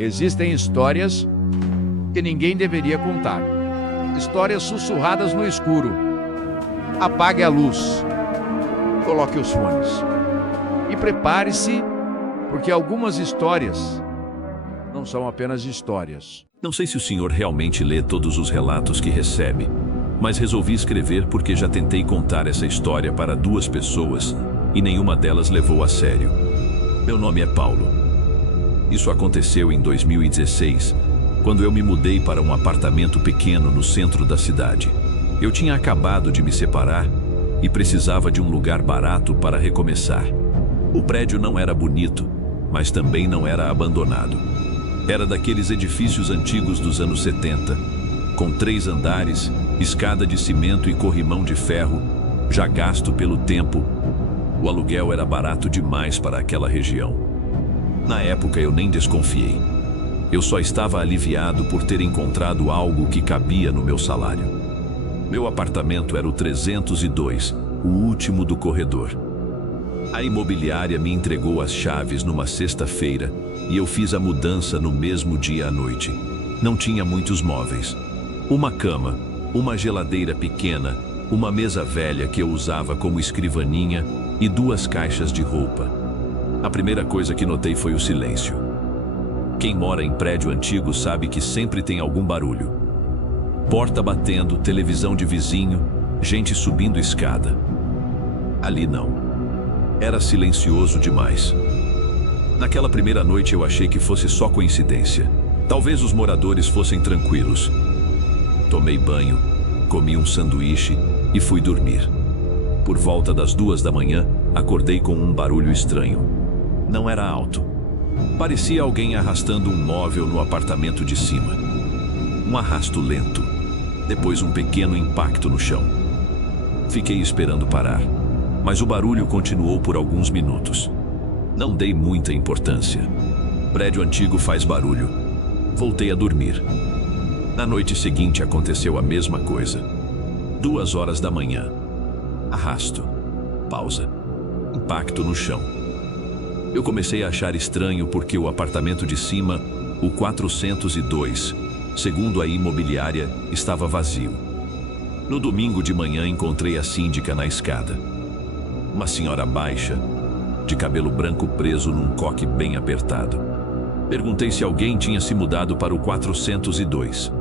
Existem histórias que ninguém deveria contar. Histórias sussurradas no escuro. Apague a luz. Coloque os fones. E prepare-se, porque algumas histórias não são apenas histórias. Não sei se o senhor realmente lê todos os relatos que recebe, mas resolvi escrever porque já tentei contar essa história para 2 pessoas e nenhuma delas levou a sério. Meu nome é Paulo. Isso aconteceu em 2016, quando eu me mudei para um apartamento pequeno no centro da cidade. Eu tinha acabado de me separar e precisava de um lugar barato para recomeçar. O prédio não era bonito, mas também não era abandonado. Era daqueles edifícios antigos dos anos 70, com 3 andares, escada de cimento e corrimão de ferro, já gasto pelo tempo. O aluguel era barato demais para aquela região. Na época eu nem desconfiei. Eu só estava aliviado por ter encontrado algo que cabia no meu salário. Meu apartamento era o 302, o último do corredor. A imobiliária me entregou as chaves numa sexta-feira e eu fiz a mudança no mesmo dia à noite. Não tinha muitos móveis. Uma cama, uma geladeira pequena, uma mesa velha que eu usava como escrivaninha e 2 caixas de roupa. A primeira coisa que notei foi o silêncio. Quem mora em prédio antigo sabe que sempre tem algum barulho. Porta batendo, televisão de vizinho, gente subindo escada. Ali não. Era silencioso demais. Naquela primeira noite eu achei que fosse só coincidência. Talvez os moradores fossem tranquilos. Tomei banho, comi um sanduíche e fui dormir. Por volta das 2 da manhã, acordei com um barulho estranho. Não era alto. Parecia alguém arrastando um móvel no apartamento de cima. Um arrasto lento. Depois um pequeno impacto no chão. Fiquei esperando parar, mas o barulho continuou por alguns minutos. Não dei muita importância. Prédio antigo faz barulho. Voltei a dormir. Na noite seguinte aconteceu a mesma coisa. 2 horas da manhã. Arrasto. Pausa. Impacto no chão. Eu comecei a achar estranho porque o apartamento de cima, o 402, segundo a imobiliária, estava vazio. No domingo de manhã encontrei a síndica na escada. Uma senhora baixa, de cabelo branco preso num coque bem apertado. Perguntei se alguém tinha se mudado para o 402.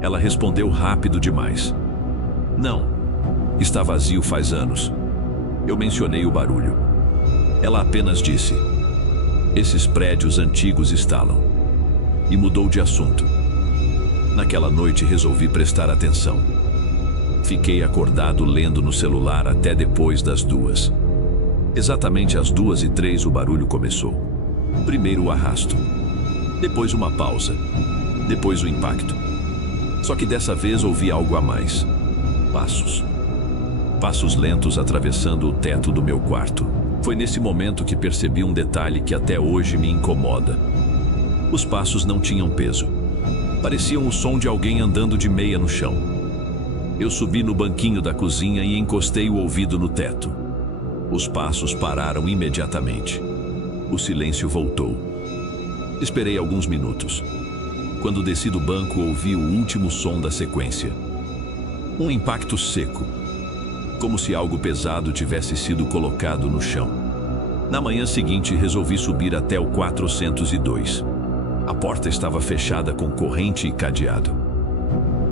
Ela respondeu rápido demais. Não, está vazio faz anos. Eu mencionei o barulho. Ela apenas disse: esses prédios antigos estalam. E mudou de assunto. Naquela noite resolvi prestar atenção. Fiquei acordado lendo no celular até depois das 2. Exatamente às 2h03 o barulho começou. Primeiro o arrasto. Depois uma pausa. Depois o impacto. Só que dessa vez ouvi algo a mais. Passos. Passos lentos atravessando o teto do meu quarto. Foi nesse momento que percebi um detalhe que até hoje me incomoda. Os passos não tinham peso. Pareciam o som de alguém andando de meia no chão. Eu subi no banquinho da cozinha e encostei o ouvido no teto. Os passos pararam imediatamente. O silêncio voltou. Esperei alguns minutos. Quando desci do banco, ouvi o último som da sequência. Um impacto seco, como se algo pesado tivesse sido colocado no chão. Na manhã seguinte, resolvi subir até o 402. A porta estava fechada com corrente e cadeado.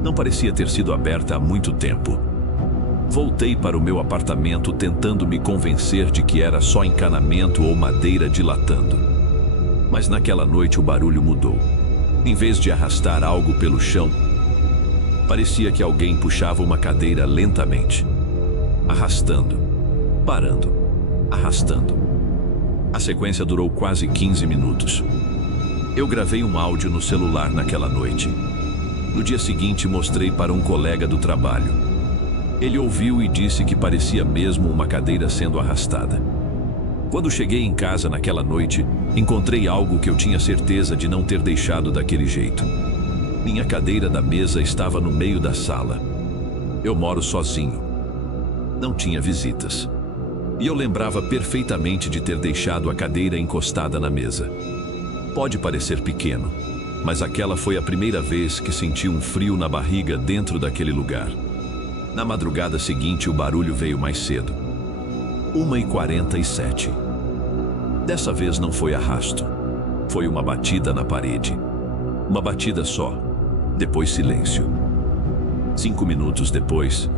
Não parecia ter sido aberta há muito tempo. Voltei para o meu apartamento tentando me convencer de que era só encanamento ou madeira dilatando. Mas naquela noite o barulho mudou. Em vez de arrastar algo pelo chão, parecia que alguém puxava uma cadeira lentamente. Arrastando, parando, arrastando. A sequência durou quase 15 minutos. Eu gravei um áudio no celular naquela noite. No dia seguinte mostrei para um colega do trabalho. Ele ouviu e disse que parecia mesmo uma cadeira sendo arrastada. Quando cheguei em casa naquela noite, encontrei algo que eu tinha certeza de não ter deixado daquele jeito. Minha cadeira da mesa estava no meio da sala. Eu moro sozinho. Não tinha visitas. E eu lembrava perfeitamente de ter deixado a cadeira encostada na mesa. Pode parecer pequeno, mas aquela foi a primeira vez que senti um frio na barriga dentro daquele lugar. Na madrugada seguinte, o barulho veio mais cedo. 1h47. Dessa vez não foi arrasto. Foi uma batida na parede. Uma batida só. Depois silêncio. 5 minutos depois,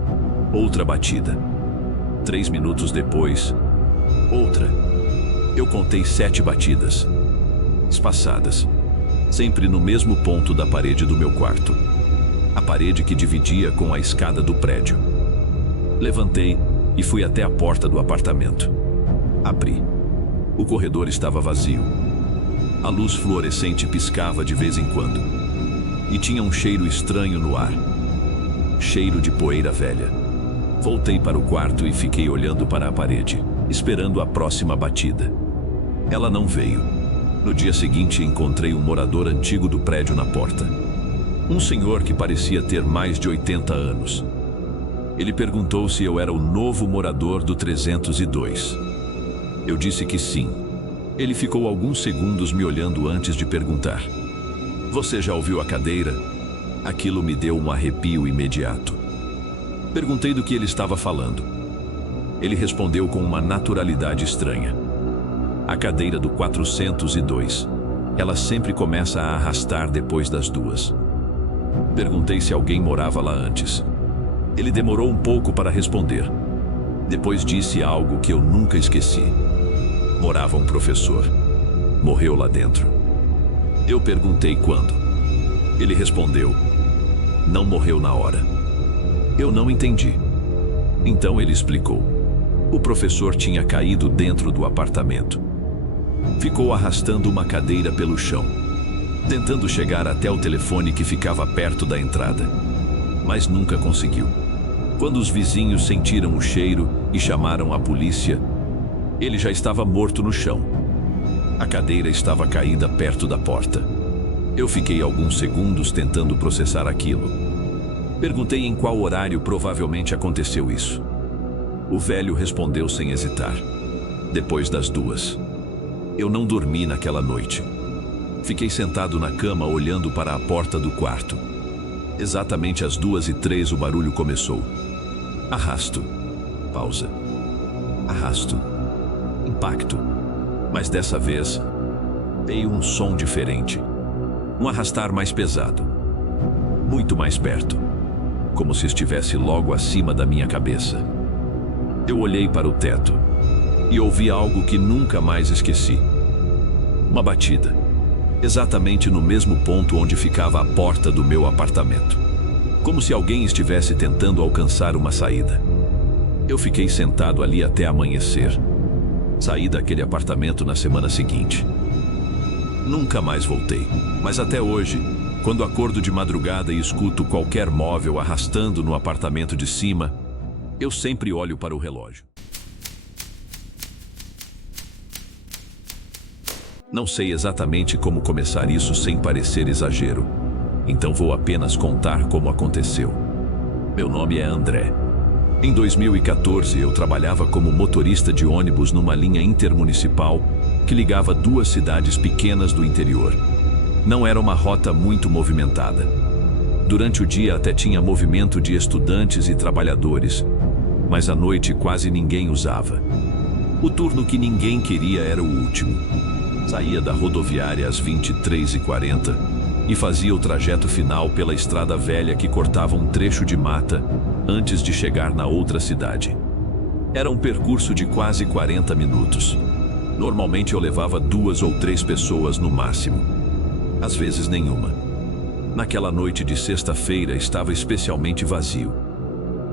outra batida. 3 minutos depois, outra. Eu contei 7 batidas. Espaçadas. Sempre no mesmo ponto da parede do meu quarto. A parede que dividia com a escada do prédio. Levantei e fui até a porta do apartamento. Abri. O corredor estava vazio. A luz fluorescente piscava de vez em quando. E tinha um cheiro estranho no ar. Cheiro de poeira velha. Voltei para o quarto e fiquei olhando para a parede, esperando a próxima batida. Ela não veio. No dia seguinte, encontrei um morador antigo do prédio na porta. Um senhor que parecia ter mais de 80 anos. Ele perguntou se eu era o novo morador do 302. Eu disse que sim. Ele ficou alguns segundos me olhando antes de perguntar: "Você já ouviu a cadeira?" Aquilo me deu um arrepio imediato. Perguntei do que ele estava falando. Ele respondeu com uma naturalidade estranha: "A cadeira do 402. Ela sempre começa a arrastar depois das 2. Perguntei se alguém morava lá antes. Ele demorou um pouco para responder. Depois disse algo que eu nunca esqueci. Morava um professor. Morreu lá dentro. Eu perguntei quando. Ele respondeu: "Não morreu na hora." Eu não entendi. Então ele explicou. O professor tinha caído dentro do apartamento. Ficou arrastando uma cadeira pelo chão, tentando chegar até o telefone que ficava perto da entrada. Mas nunca conseguiu. Quando os vizinhos sentiram o cheiro e chamaram a polícia, ele já estava morto no chão. A cadeira estava caída perto da porta. Eu fiquei alguns segundos tentando processar aquilo. Perguntei em qual horário provavelmente aconteceu isso. O velho respondeu sem hesitar: "Depois das 2. Eu não dormi naquela noite. Fiquei sentado na cama olhando para a porta do quarto. Exatamente às 2h03 o barulho começou. Arrasto. Pausa. Arrasto. Impacto. Mas dessa vez, veio um som diferente. Um arrastar mais pesado. Muito mais perto. Como se estivesse logo acima da minha cabeça. Eu olhei para o teto e ouvi algo que nunca mais esqueci. Uma batida. Exatamente no mesmo ponto onde ficava a porta do meu apartamento. Como se alguém estivesse tentando alcançar uma saída. Eu fiquei sentado ali até amanhecer. Saí daquele apartamento na semana seguinte. Nunca mais voltei. Mas até hoje, quando acordo de madrugada e escuto qualquer móvel arrastando no apartamento de cima, eu sempre olho para o relógio. Não sei exatamente como começar isso sem parecer exagero, então vou apenas contar como aconteceu. Meu nome é André. Em 2014, eu trabalhava como motorista de ônibus numa linha intermunicipal que ligava 2 cidades pequenas do interior. Não era uma rota muito movimentada. Durante o dia até tinha movimento de estudantes e trabalhadores, mas à noite quase ninguém usava. O turno que ninguém queria era o último. Saía da rodoviária às 23h40 e fazia o trajeto final pela estrada velha que cortava um trecho de mata antes de chegar na outra cidade. Era um percurso de quase 40 minutos. Normalmente eu levava 2 ou 3 pessoas no máximo. Às vezes nenhuma. Naquela noite de sexta-feira estava especialmente vazio.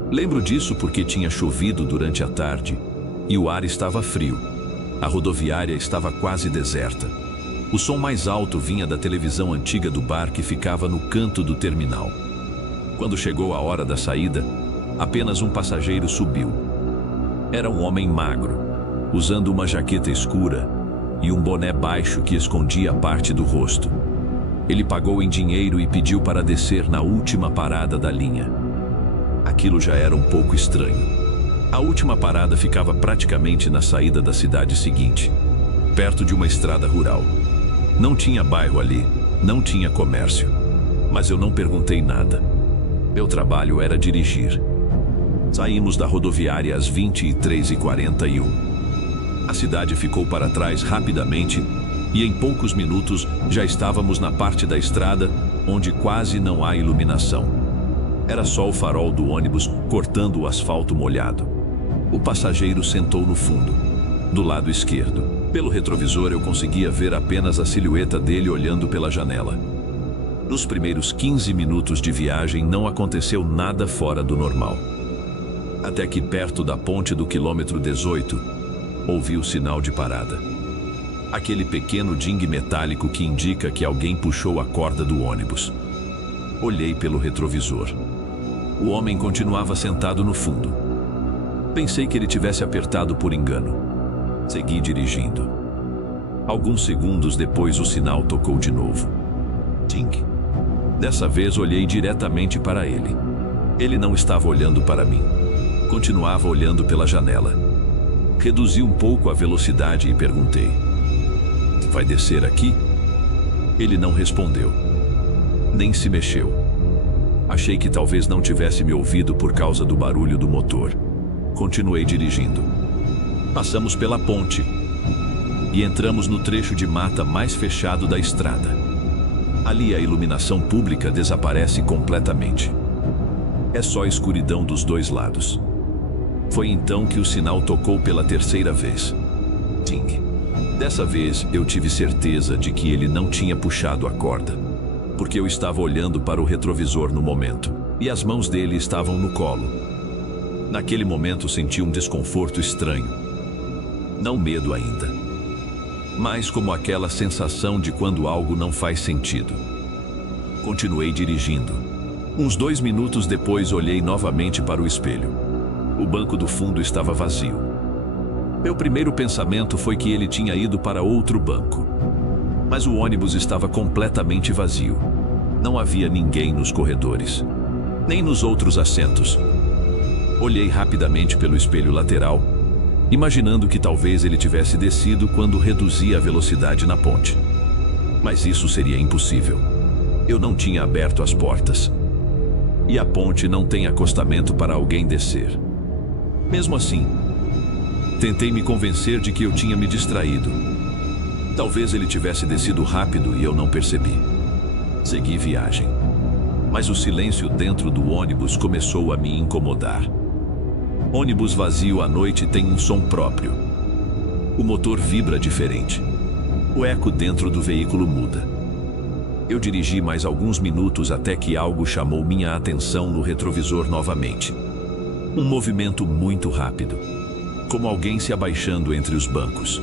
Lembro disso porque tinha chovido durante a tarde e o ar estava frio. A rodoviária estava quase deserta. O som mais alto vinha da televisão antiga do bar que ficava no canto do terminal. Quando chegou a hora da saída, apenas um passageiro subiu. Era um homem magro, usando uma jaqueta escura e um boné baixo que escondia parte do rosto. Ele pagou em dinheiro e pediu para descer na última parada da linha. Aquilo já era um pouco estranho. A última parada ficava praticamente na saída da cidade seguinte, perto de uma estrada rural. Não tinha bairro ali, não tinha comércio. Mas eu não perguntei nada. Meu trabalho era dirigir. Saímos da rodoviária às 23h41. A cidade ficou para trás rapidamente e em poucos minutos já estávamos na parte da estrada onde quase não há iluminação. Era só o farol do ônibus cortando o asfalto molhado. O passageiro sentou no fundo, do lado esquerdo. Pelo retrovisor eu conseguia ver apenas a silhueta dele olhando pela janela. Nos primeiros 15 minutos de viagem não aconteceu nada fora do normal. Até que perto da ponte do quilômetro 18, ouvi o sinal de parada. Aquele pequeno ding metálico que indica que alguém puxou a corda do ônibus. Olhei pelo retrovisor. O homem continuava sentado no fundo. Pensei que ele tivesse apertado por engano. Segui dirigindo. Alguns segundos depois o sinal tocou de novo. Ding. Dessa vez olhei diretamente para ele. Ele não estava olhando para mim. Continuava olhando pela janela. Reduzi um pouco a velocidade e perguntei: "Vai descer aqui?" Ele não respondeu. Nem se mexeu. Achei que talvez não tivesse me ouvido por causa do barulho do motor. Continuei dirigindo. Passamos pela ponte e entramos no trecho de mata mais fechado da estrada. Ali a iluminação pública desaparece completamente. É só escuridão dos dois lados. Foi então que o sinal tocou pela terceira vez. Ting. Dessa vez eu tive certeza de que ele não tinha puxado a corda, porque eu estava olhando para o retrovisor no momento, e as mãos dele estavam no colo. Naquele momento senti um desconforto estranho. Não medo ainda, mas como aquela sensação de quando algo não faz sentido. Continuei dirigindo. Uns 2 minutos depois olhei novamente para o espelho. O banco do fundo estava vazio. Meu primeiro pensamento foi que ele tinha ido para outro banco. Mas o ônibus estava completamente vazio. Não havia ninguém nos corredores, nem nos outros assentos. Olhei rapidamente pelo espelho lateral, imaginando que talvez ele tivesse descido quando reduzia a velocidade na ponte. Mas isso seria impossível. Eu não tinha aberto as portas. E a ponte não tem acostamento para alguém descer. Mesmo assim, tentei me convencer de que eu tinha me distraído. Talvez ele tivesse descido rápido e eu não percebi. Segui viagem. Mas o silêncio dentro do ônibus começou a me incomodar. Ônibus vazio à noite tem um som próprio. O motor vibra diferente. O eco dentro do veículo muda. Eu dirigi mais alguns minutos até que algo chamou minha atenção no retrovisor novamente. Um movimento muito rápido, como alguém se abaixando entre os bancos.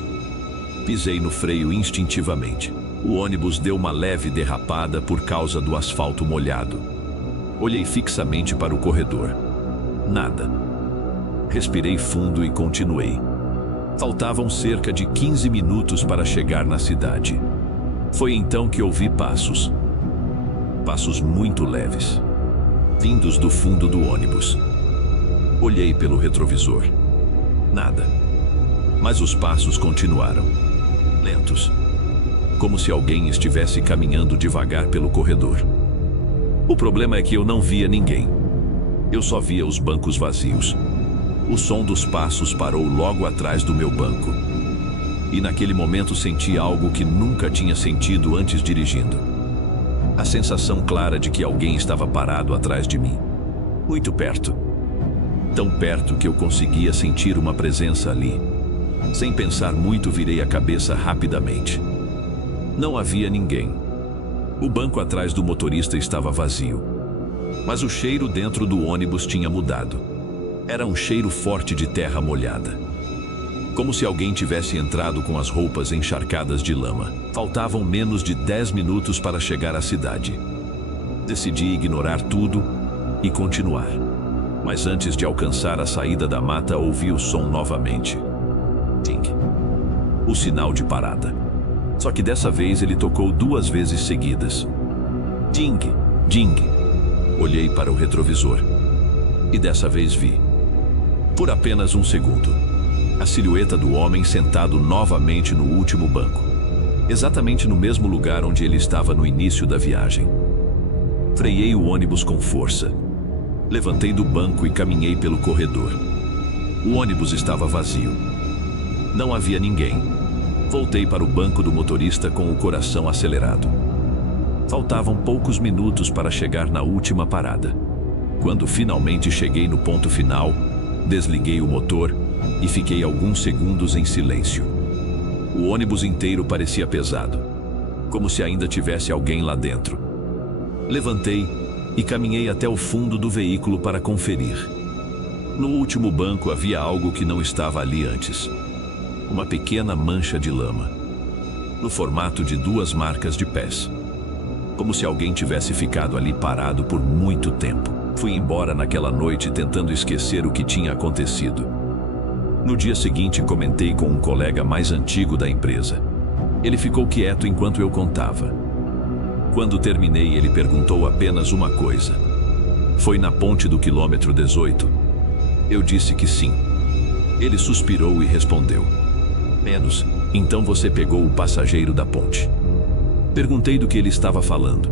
Pisei no freio instintivamente. O ônibus deu uma leve derrapada por causa do asfalto molhado. Olhei fixamente para o corredor. Nada. Respirei fundo e continuei. Faltavam cerca de 15 minutos para chegar na cidade. Foi então que ouvi passos. Passos muito leves, vindos do fundo do ônibus. Olhei pelo retrovisor. Nada. Mas os passos continuaram. Lentos. Como se alguém estivesse caminhando devagar pelo corredor. O problema é que eu não via ninguém. Eu só via os bancos vazios. O som dos passos parou logo atrás do meu banco. E naquele momento senti algo que nunca tinha sentido antes dirigindo. A sensação clara de que alguém estava parado atrás de mim. Muito perto. Tão perto que eu conseguia sentir uma presença ali. Sem pensar muito, virei a cabeça rapidamente. Não havia ninguém. O banco atrás do motorista estava vazio. Mas o cheiro dentro do ônibus tinha mudado. Era um cheiro forte de terra molhada. Como se alguém tivesse entrado com as roupas encharcadas de lama. Faltavam menos de 10 minutos para chegar à cidade. Decidi ignorar tudo e continuar. Mas antes de alcançar a saída da mata, ouvi o som novamente. Ting. O sinal de parada. Só que dessa vez ele tocou 2 vezes seguidas. Ding, ding. Olhei para o retrovisor. E dessa vez vi. Por apenas um segundo. A silhueta do homem sentado novamente no último banco. exatamente no mesmo lugar onde ele estava no início da viagem. Freiei o ônibus com força. Levantei do banco e caminhei pelo corredor. O ônibus estava vazio. Não havia ninguém. Voltei para o banco do motorista com o coração acelerado. Faltavam poucos minutos para chegar na última parada. Quando finalmente cheguei no ponto final, desliguei o motor e fiquei alguns segundos em silêncio. O ônibus inteiro parecia pesado, como se ainda tivesse alguém lá dentro. Levantei e caminhei até o fundo do veículo para conferir. No último banco havia algo que não estava ali antes. Uma pequena mancha de lama, no formato de 2 marcas de pés. Como se alguém tivesse ficado ali parado por muito tempo. Fui embora naquela noite tentando esquecer o que tinha acontecido. No dia seguinte comentei com um colega mais antigo da empresa. Ele ficou quieto enquanto eu contava. Quando terminei, ele perguntou apenas uma coisa. Foi na ponte do quilômetro 18? Eu disse que sim. Ele suspirou e respondeu. Menos, então você pegou o passageiro da ponte. Perguntei do que ele estava falando.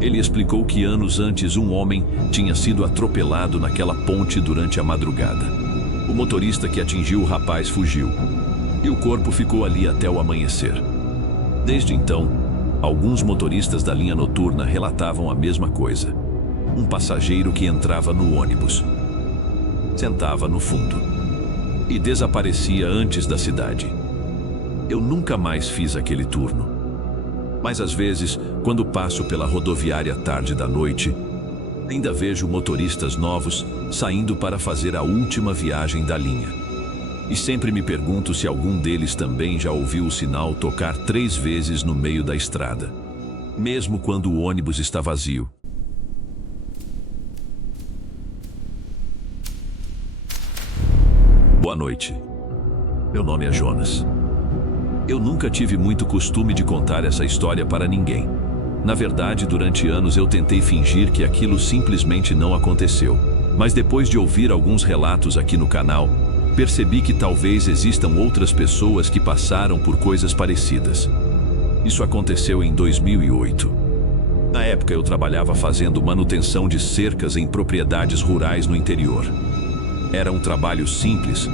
Ele explicou que anos antes um homem tinha sido atropelado naquela ponte durante a madrugada. O motorista que atingiu o rapaz fugiu, e o corpo ficou ali até o amanhecer. Desde então, alguns motoristas da linha noturna relatavam a mesma coisa. Um passageiro que entrava no ônibus, sentava no fundo e desaparecia antes da cidade. Eu nunca mais fiz aquele turno. Mas às vezes, quando passo pela rodoviária tarde da noite, ainda vejo motoristas novos saindo para fazer a última viagem da linha. E sempre me pergunto se algum deles também já ouviu o sinal tocar 3 vezes no meio da estrada, mesmo quando o ônibus está vazio. Boa noite. Meu nome é Jonas. Eu nunca tive muito costume de contar essa história para ninguém. Na verdade, durante anos eu tentei fingir que aquilo simplesmente não aconteceu. Mas depois de ouvir alguns relatos aqui no canal, percebi que talvez existam outras pessoas que passaram por coisas parecidas. Isso aconteceu em 2008. Na época eu trabalhava fazendo manutenção de cercas em propriedades rurais no interior. Era um trabalho simples,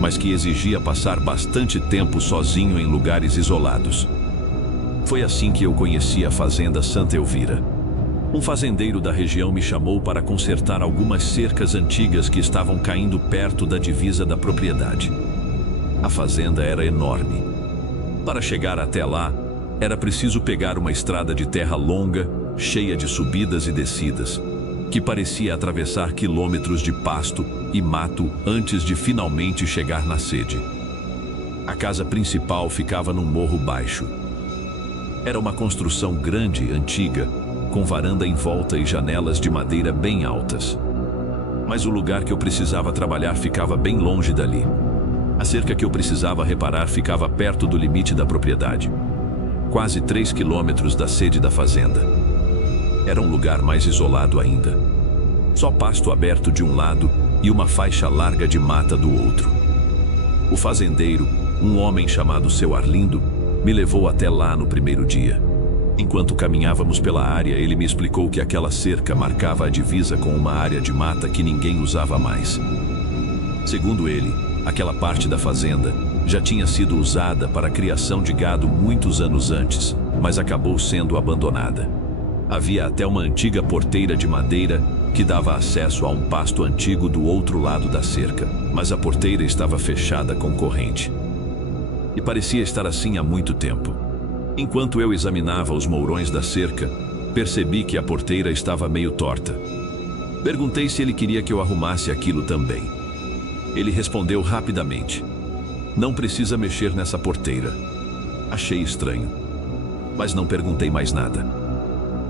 mas que exigia passar bastante tempo sozinho em lugares isolados. Foi assim que eu conheci a Fazenda Santa Elvira. Um fazendeiro da região me chamou para consertar algumas cercas antigas que estavam caindo perto da divisa da propriedade. A fazenda era enorme. Para chegar até lá, era preciso pegar uma estrada de terra longa, cheia de subidas e descidas, que parecia atravessar quilômetros de pasto e mato antes de finalmente chegar na sede. A casa principal ficava num morro baixo. Era uma construção grande, antiga, com varanda em volta e janelas de madeira bem altas. Mas o lugar que eu precisava trabalhar ficava bem longe dali. A cerca que eu precisava reparar ficava perto do limite da propriedade, quase 3 quilômetros da sede da fazenda. Era um lugar mais isolado ainda. Só pasto aberto de um lado e uma faixa larga de mata do outro. O fazendeiro, um homem chamado Seu Arlindo, me levou até lá no primeiro dia. Enquanto caminhávamos pela área, ele me explicou que aquela cerca marcava a divisa com uma área de mata que ninguém usava mais. Segundo ele, aquela parte da fazenda já tinha sido usada para a criação de gado muitos anos antes, mas acabou sendo abandonada. Havia até uma antiga porteira de madeira que dava acesso a um pasto antigo do outro lado da cerca, mas a porteira estava fechada com corrente. E parecia estar assim há muito tempo. Enquanto eu examinava os mourões da cerca, percebi que a porteira estava meio torta. Perguntei se ele queria que eu arrumasse aquilo também. Ele respondeu rapidamente: "Não precisa mexer nessa porteira." Achei estranho, mas não perguntei mais nada.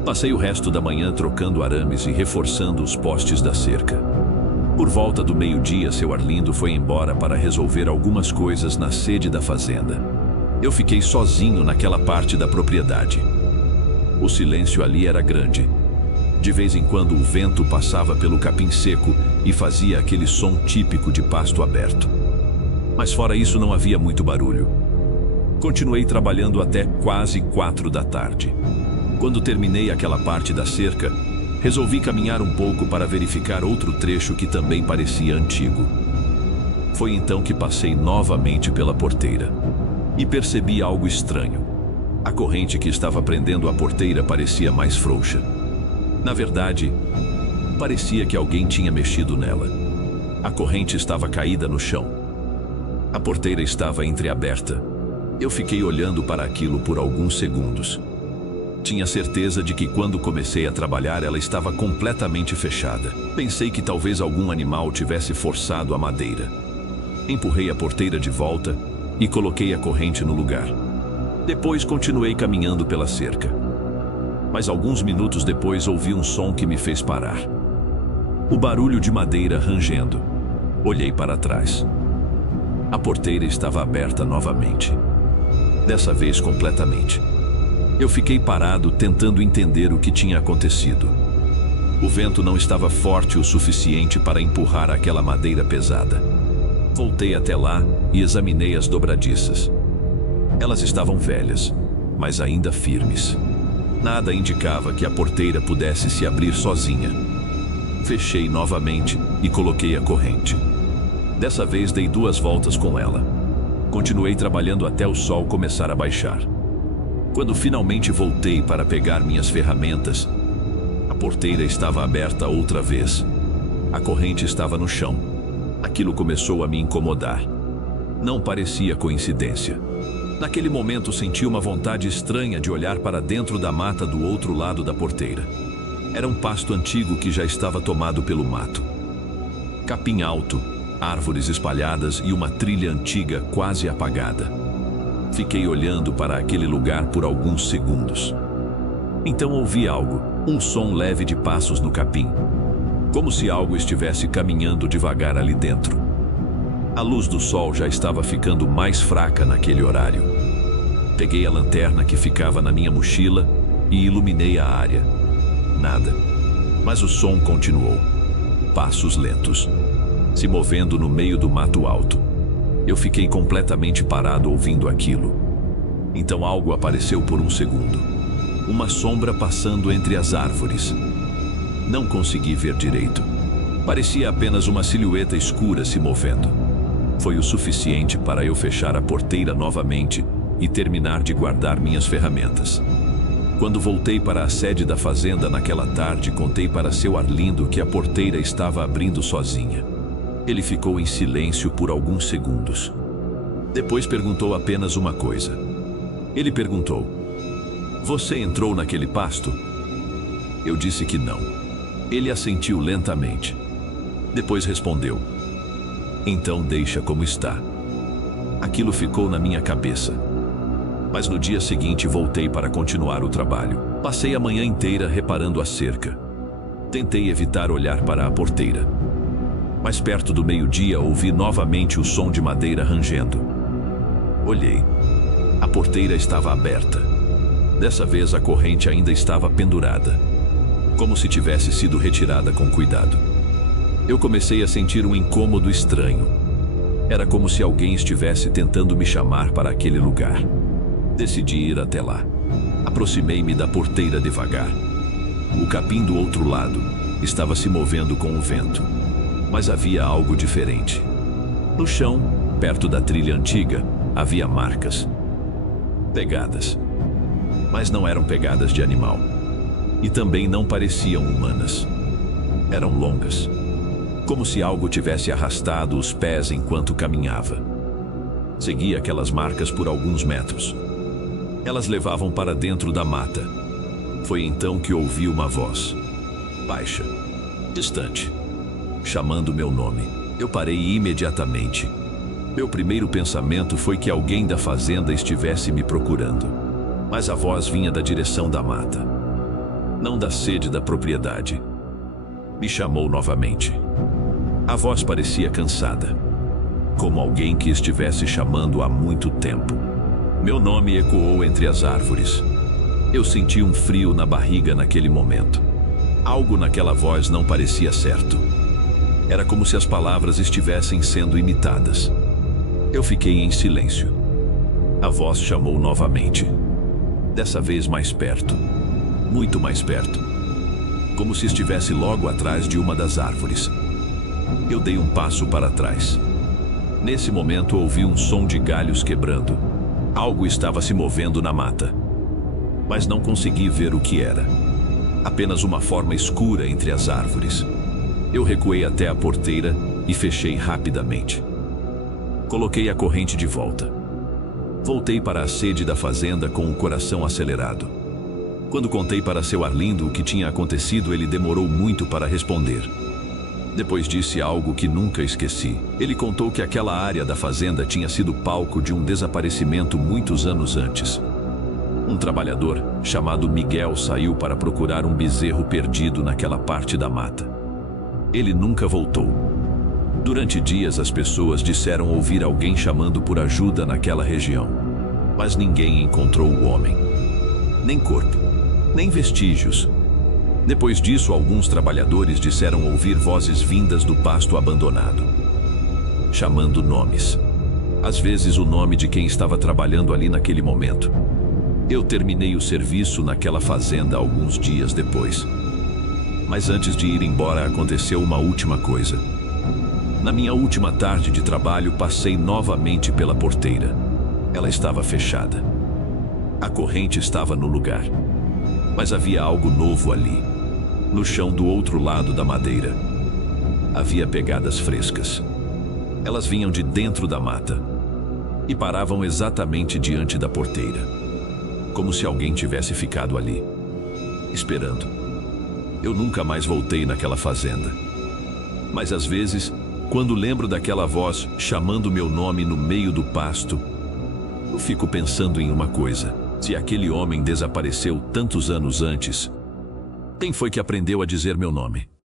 Passei o resto da manhã trocando arames e reforçando os postes da cerca. Por volta do meio-dia, Seu Arlindo foi embora para resolver algumas coisas na sede da fazenda. Eu fiquei sozinho naquela parte da propriedade. O silêncio ali era grande. De vez em quando o vento passava pelo capim seco e fazia aquele som típico de pasto aberto. Mas fora isso não havia muito barulho. Continuei trabalhando até quase 4 da tarde. Quando terminei aquela parte da cerca, resolvi caminhar um pouco para verificar outro trecho que também parecia antigo. Foi então que passei novamente pela porteira e percebi algo estranho. A corrente que estava prendendo a porteira parecia mais frouxa. Na verdade, parecia que alguém tinha mexido nela. A corrente estava caída no chão. A porteira estava entreaberta. Eu fiquei olhando para aquilo por alguns segundos. Tinha certeza de que quando comecei a trabalhar ela estava completamente fechada. Pensei que talvez algum animal tivesse forçado a madeira. Empurrei a porteira de volta e coloquei a corrente no lugar. Depois continuei caminhando pela cerca. Mas alguns minutos depois ouvi um som que me fez parar. O barulho de madeira rangendo. Olhei para trás. A porteira estava aberta novamente. Dessa vez completamente. Eu fiquei parado tentando entender o que tinha acontecido. O vento não estava forte o suficiente para empurrar aquela madeira pesada. Voltei até lá e examinei as dobradiças. Elas estavam velhas, mas ainda firmes. Nada indicava que a porteira pudesse se abrir sozinha. Fechei novamente e coloquei a corrente. Dessa vez dei 2 voltas com ela. Continuei trabalhando até o sol começar a baixar. Quando finalmente voltei para pegar minhas ferramentas, a porteira estava aberta outra vez. A corrente estava no chão. Aquilo começou a me incomodar. Não parecia coincidência. Naquele momento senti uma vontade estranha de olhar para dentro da mata do outro lado da porteira. Era um pasto antigo que já estava tomado pelo mato. Capim alto, árvores espalhadas e uma trilha antiga quase apagada. Fiquei olhando para aquele lugar por alguns segundos. Então ouvi algo, um som leve de passos no capim. Como se algo estivesse caminhando devagar ali dentro. A luz do sol já estava ficando mais fraca naquele horário. Peguei a lanterna que ficava na minha mochila e iluminei a área. Nada. Mas o som continuou. Passos lentos, se movendo no meio do mato alto. Eu fiquei completamente parado ouvindo aquilo. Então algo apareceu por um segundo. Uma sombra passando entre as árvores. Não consegui ver direito. Parecia apenas uma silhueta escura se movendo. Foi o suficiente para eu fechar a porteira novamente e terminar de guardar minhas ferramentas. Quando voltei para a sede da fazenda naquela tarde, contei para seu Arlindo que a porteira estava abrindo sozinha. Ele ficou em silêncio por alguns segundos. Depois perguntou apenas uma coisa. Ele perguntou: "Você entrou naquele pasto?" Eu disse que não. Ele assentiu lentamente. Depois respondeu: "Então deixa como está." Aquilo ficou na minha cabeça. Mas no dia seguinte voltei para continuar o trabalho. Passei a manhã inteira reparando a cerca. Tentei evitar olhar para a porteira. Mas perto do meio-dia ouvi novamente o som de madeira rangendo. Olhei. A porteira estava aberta. Dessa vez a corrente ainda estava pendurada, como se tivesse sido retirada com cuidado. Eu comecei a sentir um incômodo estranho. Era como se alguém estivesse tentando me chamar para aquele lugar. Decidi ir até lá. Aproximei-me da porteira devagar. O capim do outro lado estava se movendo com o vento. Mas havia algo diferente. No chão, perto da trilha antiga, havia marcas. Pegadas. Mas não eram pegadas de animal. E também não pareciam humanas. Eram longas. Como se algo tivesse arrastado os pés enquanto caminhava. Segui aquelas marcas por alguns metros. Elas levavam para dentro da mata. Foi então que ouvi uma voz. Baixa. Distante. Chamando meu nome. Eu parei imediatamente. Meu primeiro pensamento foi que alguém da fazenda estivesse me procurando. Mas a voz vinha da direção da mata. Não da sede da propriedade. Me chamou novamente. A voz parecia cansada. Como alguém que estivesse chamando há muito tempo. Meu nome ecoou entre as árvores. Eu senti um frio na barriga naquele momento. Algo naquela voz não parecia certo. Era como se as palavras estivessem sendo imitadas. Eu fiquei em silêncio. A voz chamou novamente. Dessa vez mais perto. Muito mais perto. Como se estivesse logo atrás de uma das árvores. Eu dei um passo para trás. Nesse momento ouvi um som de galhos quebrando. Algo estava se movendo na mata. Mas não consegui ver o que era. Apenas uma forma escura entre as árvores. Eu recuei até a porteira e fechei rapidamente. Coloquei a corrente de volta. Voltei para a sede da fazenda com o coração acelerado. Quando contei para seu Arlindo o que tinha acontecido, ele demorou muito para responder. Depois disse algo que nunca esqueci. Ele contou que aquela área da fazenda tinha sido palco de um desaparecimento muitos anos antes. Um trabalhador, chamado Miguel, saiu para procurar um bezerro perdido naquela parte da mata. Ele nunca voltou. Durante dias as pessoas disseram ouvir alguém chamando por ajuda naquela região. Mas ninguém encontrou o homem. Nem corpo, nem vestígios. Depois disso, alguns trabalhadores disseram ouvir vozes vindas do pasto abandonado, chamando nomes. Às vezes o nome de quem estava trabalhando ali naquele momento. Eu terminei o serviço naquela fazenda alguns dias depois. Mas antes de ir embora aconteceu uma última coisa. Na minha última tarde de trabalho, passei novamente pela porteira. Ela estava fechada. A corrente estava no lugar. Mas havia algo novo ali. No chão do outro lado da madeira. Havia pegadas frescas. Elas vinham de dentro da mata. E paravam exatamente diante da porteira. Como se alguém tivesse ficado ali, esperando. Eu nunca mais voltei naquela fazenda. Mas às vezes, quando lembro daquela voz chamando meu nome no meio do pasto, eu fico pensando em uma coisa. Se aquele homem desapareceu tantos anos antes, quem foi que aprendeu a dizer meu nome?